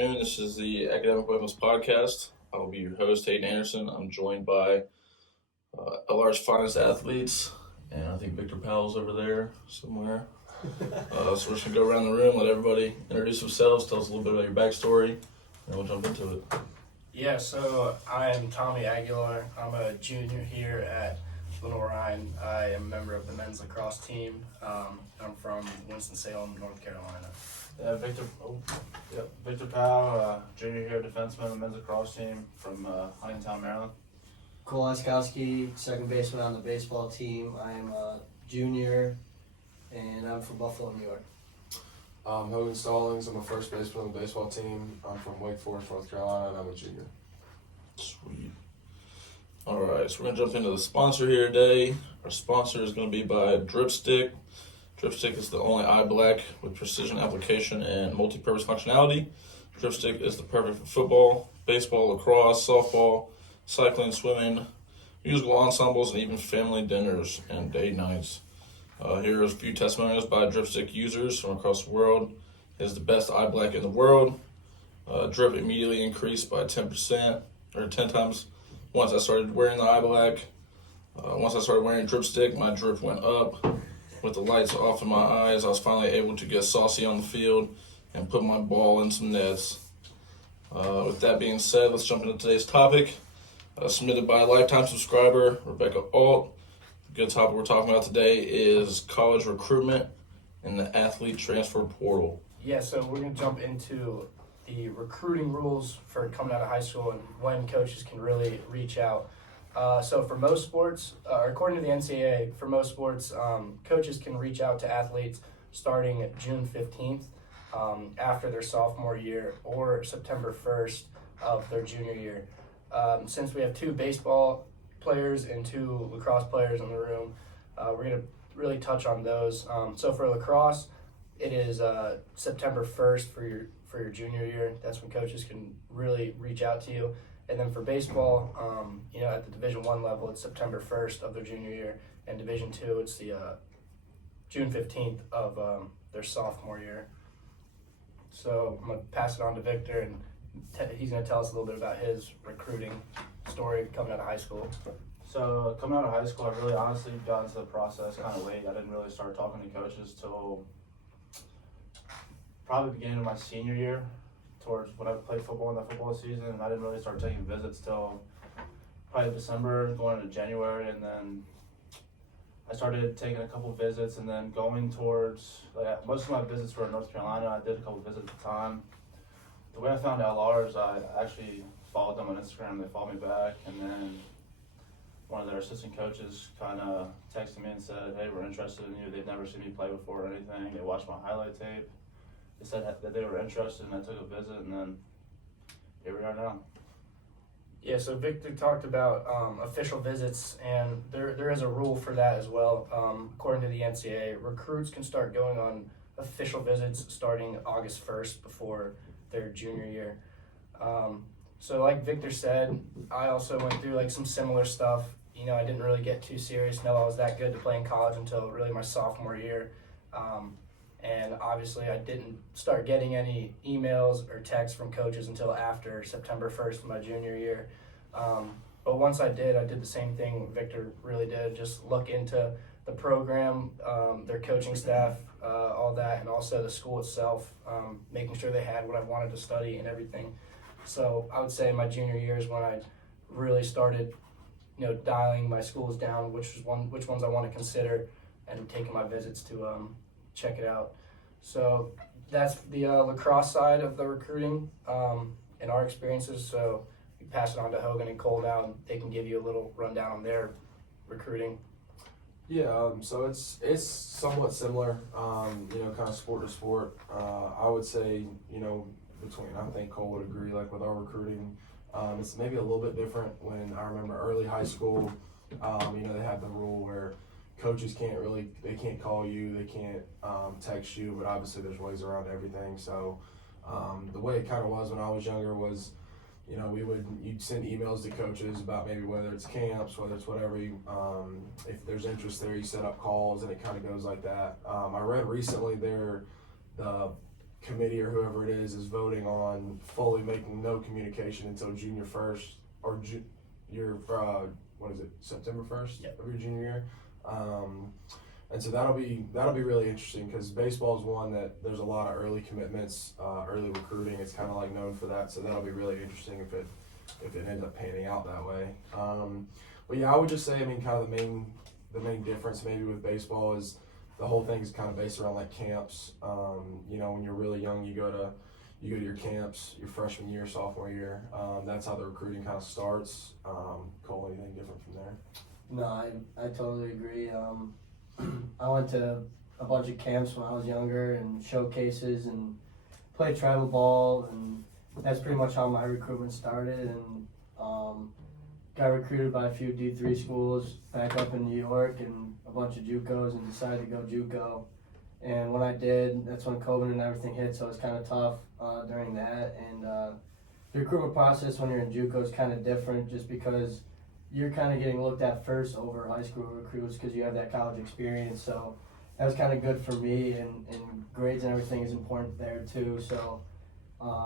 afternoon. This is the Academic Wellness Podcast. I will be your host, Hayden Anderson. I'm joined by LR's finest athletes, and I think Victor Powell's over there somewhere. So we're just going to go around the room, let everybody introduce themselves, tell us a little bit about your backstory, and we'll jump into it. Yeah, so I am Tommy Aguilar. I'm a junior here at Little Ryan. I am a member of the men's lacrosse team. I'm from Winston-Salem, North Carolina. Victor Powell, junior here, defenseman on the men's lacrosse team from Huntingtown, Maryland. Cole Oskowski, second baseman on the baseball team. I'm a junior, and I'm from Buffalo, New York. Hogan Stallings, I'm a first baseman on the baseball team. I'm from Wake Forest, North Carolina, and I'm a junior. Sweet. All right, so we're going to jump into the sponsor here today. Our sponsor is going to be by Dripstick. Dripstick is the only eye black with precision application and multi-purpose functionality. Dripstick is the perfect for football, baseball, lacrosse, softball, cycling, swimming, musical ensembles, and even family dinners and date nights. Here are a few testimonials by Dripstick users from across the world. It is the best eye black in the world. Drip immediately increased by 10% or 10 times once I started wearing the eye black. Once I started wearing Dripstick, my drip went up. With the lights off in my eyes, I was finally able to get saucy on the field and put my ball in some nets. With that being said, let's jump into today's topic. Submitted by a lifetime subscriber, Rebecca Alt. The good topic we're talking about today is college recruitment and the athlete transfer portal. Yeah, so we're going to jump into the recruiting rules for coming out of high school and when coaches can really reach out. So for most sports, according to the NCAA, for most sports, coaches can reach out to athletes starting June 15th after their sophomore year or September 1st of their junior year. Since we have two baseball players and two lacrosse players in the room, we're going to really touch on those. So for lacrosse, it is September 1st for your junior year. That's when coaches can really reach out to you. And then for baseball, at the Division I level, it's September 1st of their junior year. And Division II, it's the June 15th of their sophomore year. So I'm going to pass it on to Victor, and he's going to tell us a little bit about his recruiting story coming out of high school. So coming out of high school, I really honestly got into the process kind of late. I didn't really start talking to coaches till probably beginning of my senior year, towards when I played football in the football season, and I didn't really start taking visits till probably December, going into January, and then I started taking a couple visits, and then going towards, most of my visits were in North Carolina. I did a couple visits at the time. The way I found LR is I actually followed them on Instagram. They followed me back, and then one of their assistant coaches kind of texted me and said, "Hey, we're interested in you." They'd never seen me play before or anything. They watched my highlight tape. They said that they were interested, and I took a visit, and then here we are now. Yeah, so Victor talked about official visits, and there is a rule for that as well. According to the NCAA, recruits can start going on official visits starting August 1st before their junior year. So like Victor said, I also went through some similar stuff. I didn't really get too serious, know I was that good to play in college until really my sophomore year. And obviously I didn't start getting any emails or texts from coaches until after September 1st of my junior year. But once I did the same thing Victor really did, just look into the program, their coaching staff, all that, and also the school itself, making sure they had what I wanted to study and everything. So I would say my junior year is when I really started, dialing my schools down, which ones I want to consider, and taking my visits to check it out. So that's the lacrosse side of the recruiting and our experiences. So we pass it on to Hogan and Cole now, and they can give you a little rundown on their recruiting. Yeah, so it's somewhat similar, kind of sport to sport. I would say, I think Cole would agree, with our recruiting, it's maybe a little bit different. When I remember early high school, they have the rule where coaches they can't call you, they can't text you, but obviously there's ways around everything. So the way it kind of was when I was younger was, you'd send emails to coaches about maybe whether it's camps, whether it's whatever, if there's interest there, you set up calls, and it kind of goes like that. I read recently the committee or whoever it is voting on fully making no communication until junior first or your what is it, September 1st Yep. of your junior year. And so that'll be really interesting because baseball is one that there's a lot of early commitments, early recruiting. It's kind of like known for that, so that'll be really interesting if it ends up panning out that way. But yeah, I would just say, I mean, kind of the main difference maybe with baseball is the whole thing is kind of based around like camps. You know, when you're really young, you go to your camps, your freshman year, sophomore year. That's how the recruiting kind of starts. Cole, anything different from there? No, I totally agree. I went to a bunch of camps when I was younger and showcases and played travel ball, and that's pretty much how my recruitment started. And got recruited by a few D3 schools back up in New York and a bunch of JUCOs, and decided to go JUCO. And when I did, that's when COVID and everything hit, so it was kind of tough during that. And the recruitment process when you're in JUCO is kind of different, just because you're kind of getting looked at first over high school recruits because you have that college experience. So that was kind of good for me, and grades and everything is important there too. So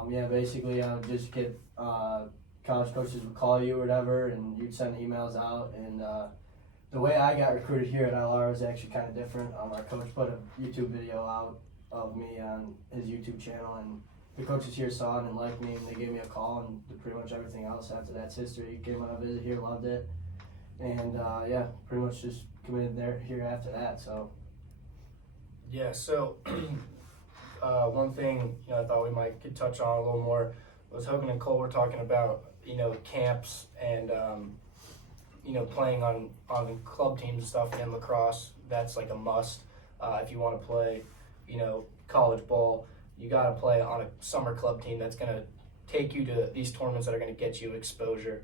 yeah, basically I would just get college coaches would call you or whatever, and you'd send emails out. And the way I got recruited here at LR was actually kind of different. Our coach put a YouTube video out of me on his YouTube channel, and the coaches here saw it and liked me, and they gave me a call, and pretty much everything else after that's history. Came on a visit here, loved it, and yeah, pretty much just committed here after that. So Yeah, so one thing I thought we could touch on a little more was Hogan and Cole were talking about camps and playing on club teams and stuff in lacrosse. That's like a must if you want to play college ball. You got to play on a summer club team that's going to take you to these tournaments that are going to get you exposure.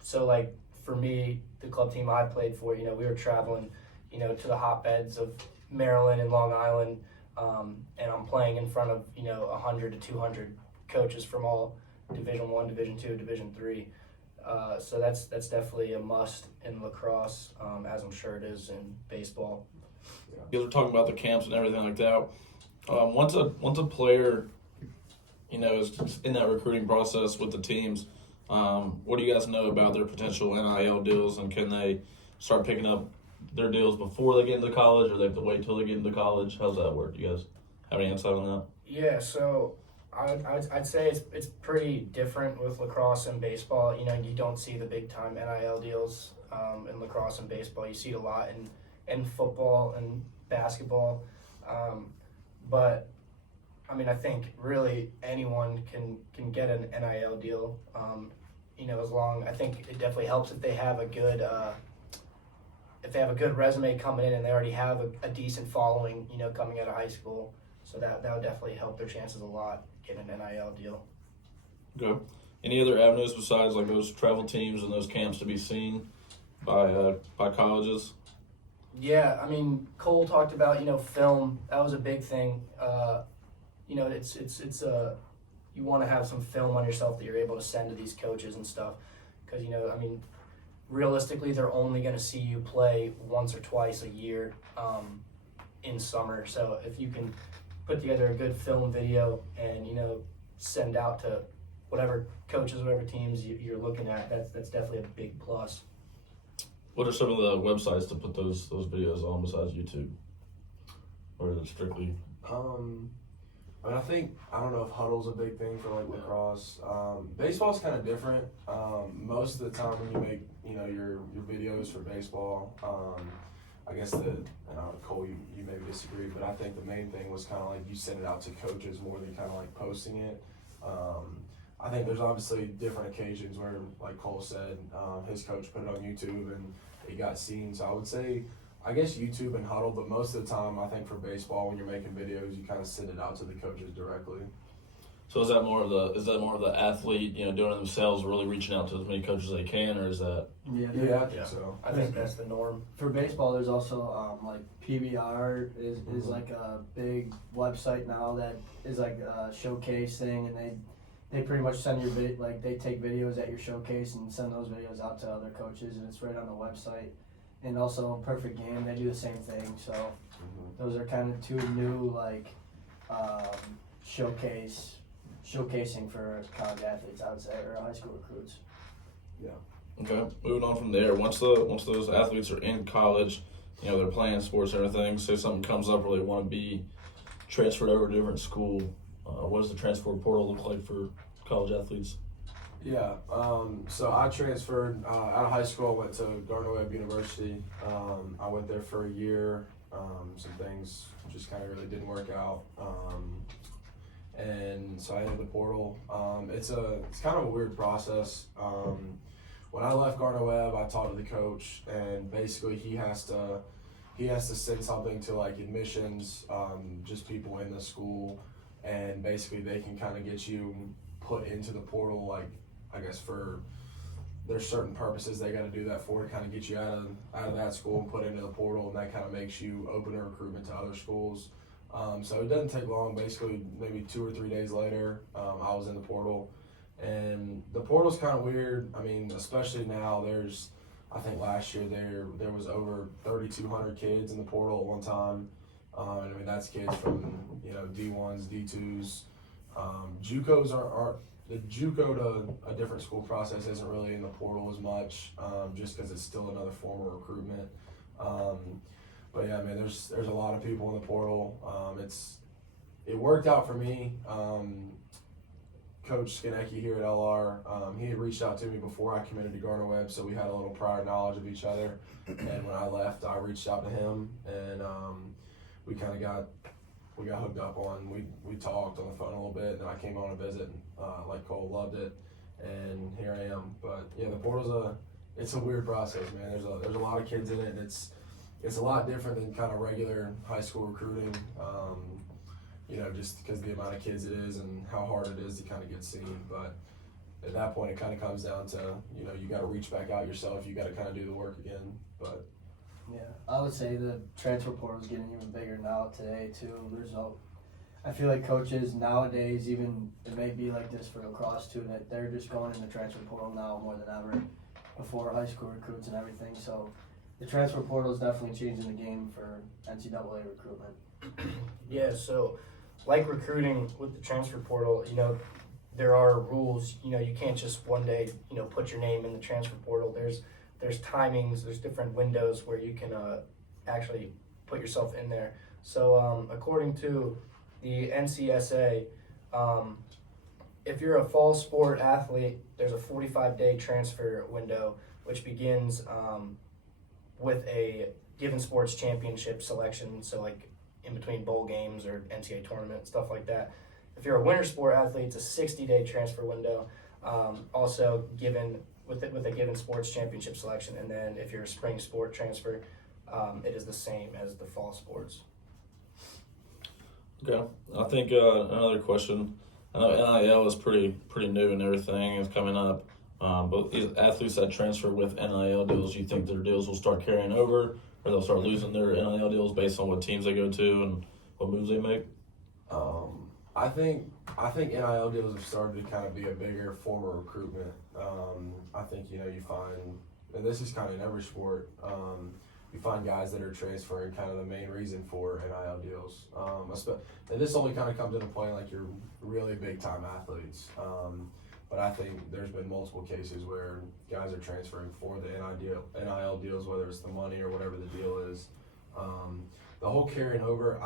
So like for me, the club team I played for, we were traveling to the hotbeds of Maryland and Long Island, and I'm playing in front of 100 to 200 coaches from all Division I, Division II, Division III. So that's definitely a must in lacrosse, as I'm sure it is in baseball. You guys were talking about the camps and everything like that. Once a player, is in that recruiting process with the teams, what do you guys know about their potential NIL deals, and can they start picking up their deals before they get into college, or they have to wait till they get into college? How's that work? Do you guys have any insight on that? Yeah, so I'd say it's pretty different with lacrosse and baseball. You don't see the big time NIL deals in lacrosse and baseball. You see it a lot in football and basketball. But I mean, I think really anyone can get an NIL deal. I think it definitely helps if they have a good resume coming in and they already have a decent following, coming out of high school. So that would definitely help their chances a lot getting an NIL deal. Okay. Any other avenues besides like those travel teams and those camps to be seen by colleges? Yeah, I mean, Cole talked about film. That was a big thing. It's you want to have some film on yourself that you're able to send to these coaches and stuff, because realistically they're only going to see you play once or twice a year in summer. So if you can put together a good film video and send out to whatever coaches, whatever teams you're looking at, that's definitely a big plus. What are some of the websites to put those videos on besides YouTube? Or is it strictly? I don't know if Huddle's a big thing for like lacrosse. Baseball's kind of different. Most of the time when you make your videos for baseball, I guess Cole, you maybe disagree, but I think the main thing was kind of like you send it out to coaches more than kind of like posting it. I think there's obviously different occasions where, like Cole said, his coach put it on YouTube and it got seen. So I would say, I guess YouTube and Huddle, but most of the time, I think for baseball, when you're making videos, you kind of send it out to the coaches directly. So is that more of the athlete, doing it themselves, really reaching out to as many coaches as they can, or is that? Yeah, I think so. I think that's the norm. for baseball, there's also like PBR is like a big website now that is like a showcase thing, and they pretty much send your they take videos at your showcase and send those videos out to other coaches, and it's right on the website. And also Perfect Game, they do the same thing. So those are kind of two new showcasing for college athletes, I would say, or high school recruits. Okay, moving on from there. Once those athletes are in college, you know, they're playing sports and everything. Say something comes up where they want to be transferred over to a different school. What does the transfer portal look like for college athletes? Yeah, so I transferred out of high school. I went to Gardner-Webb University. I went there for a year. Some things just kind of really didn't work out. And so I entered the portal. It's kind of a weird process. When I left Gardner-Webb, I talked to the coach, and basically he has to send something to like admissions, just people in the school, and basically they can kind of get you put into the portal, like I guess for there's certain purposes they got to do that for to kind of get you out of that school and put into the portal, and that kind of makes you open to recruitment to other schools. So it doesn't take long. Basically, maybe 2 or 3 days later, I was in the portal, and the portal's kind of weird. I mean, especially now. I think last year there was over 3,200 kids in the portal at one time. I mean, that's kids from D1s, D2s, JUCOs aren't. The JUCO to a different school process isn't really in the portal as much, just because it's still another form of recruitment. But yeah, I mean, there's a lot of people in the portal. It worked out for me. Coach Skinecki here at LR, he had reached out to me before I committed to Gardner-Webb, so we had a little prior knowledge of each other. And when I left, I reached out to him, and we kind of got hooked up on. We talked on the phone a little bit, and then I came on a visit, and like Cole, loved it, and here I am. But yeah, the portal's it's a weird process, man. There's a lot of kids in it, and it's a lot different than kind of regular high school recruiting. Just because of the amount of kids it is and how hard it is to kind of get seen. But at that point, it kind of comes down to, you got to reach back out yourself. You got to kind of do the work again. But Yeah, I would say the transfer portal is getting even bigger now today too. I feel like coaches nowadays, even it may be like this for lacrosse too, that they're just going in the transfer portal now more than ever before high school recruits and everything. So the transfer portal is definitely changing the game for NCAA recruitment. Yeah, so like recruiting with the transfer portal, there are rules. You can't just one day, put your name in the transfer portal. There's timings, there's different windows where you can actually put yourself in there. So according to the NCSA, if you're a fall sport athlete, there's a 45-day transfer window, which begins with a given sports championship selection. So like in between bowl games or NCAA tournament, stuff like that. If you're a winter sport athlete, it's a 60-day transfer window, also given with a given sports championship selection. And then if you're a spring sport transfer, it is the same as the fall sports. Okay, I think another question. I know NIL is pretty new and everything is coming up. But these athletes that transfer with NIL deals, you think their deals will start carrying over, or they'll start losing their NIL deals based on what teams they go to and what moves they make? I think NIL deals have started to kind of be a bigger form of recruitment. I think you find, and this is kind of in every sport, you find guys that are transferring kind of the main reason for NIL deals. And this only kind of comes into play like your really big time athletes. But I think there's been multiple cases where guys are transferring for the NIL deals, whether it's the money or whatever the deal is. The whole carrying over,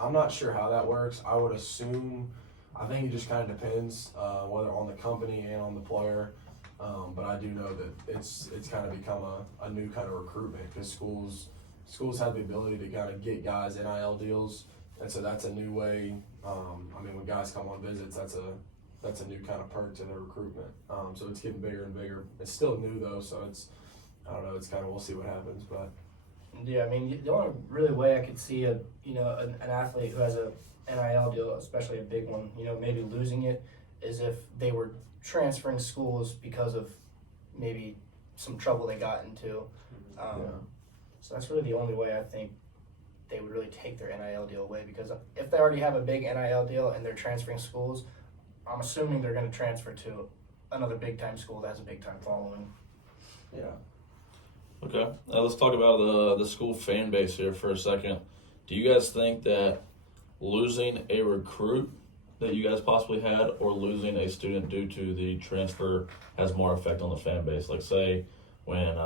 I'm not sure how that works. I would assume, I think it just kind of depends, whether on the company and on the player. But I do know that it's kind of become a new kind of recruitment, because schools have the ability to kind of get guys NIL deals, and so that's a new way. When guys come on visits, that's a new kind of perk to their recruitment. So it's getting bigger and bigger. It's still new though, so I don't know. It's kind of, we'll see what happens, but. Yeah, the only really way I could see an athlete who has a NIL deal, especially a big one, maybe losing it, is if they were transferring schools because of maybe some trouble they got into. So that's really the only way I think they would really take their NIL deal away, because if they already have a big NIL deal and they're transferring schools, I'm assuming they're going to transfer to another big time school that has a big time following. Yeah. Okay, let's talk about the school fan base here for a second. Do you guys think that losing a recruit that you guys possibly had, or losing a student due to the transfer has more effect on the fan base? Like, say, when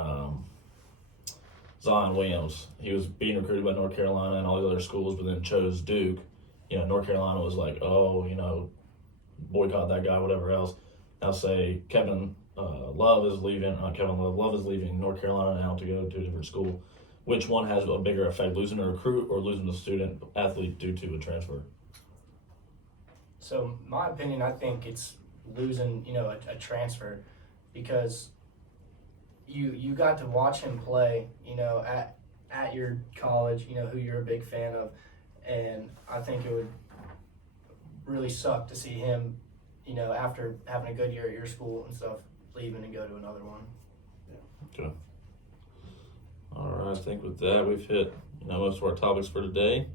Zion Williams, he was being recruited by North Carolina and all the other schools, but then chose Duke. You know, North Carolina was like, oh, you know, boycott that guy, whatever else. Now, say Kevin Love is leaving. Love is leaving North Carolina now to go to a different school. Which one has a bigger effect, losing a recruit or losing a student athlete due to a transfer? So, my opinion, I think it's losing, a transfer, because you got to watch him play, at your college, who you're a big fan of, and I think it would really suck to see him, after having a good year at your school and stuff, leaving and go to another one. All right, I think with that we've hit most of our topics for today.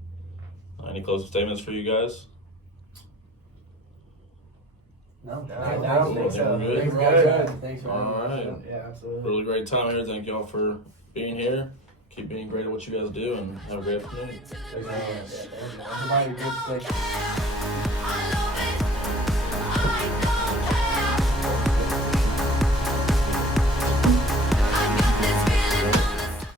Any closing statements for you guys? No, No, I don't think so. Good. Thanks, We're all good. good. Thanks for All having us. right. Yeah, absolutely. Really great time here. Thank y'all for being here. Keep being great at what you guys do, and have a great afternoon. Thanks, man. Yeah, thank you. Everybody, good stick.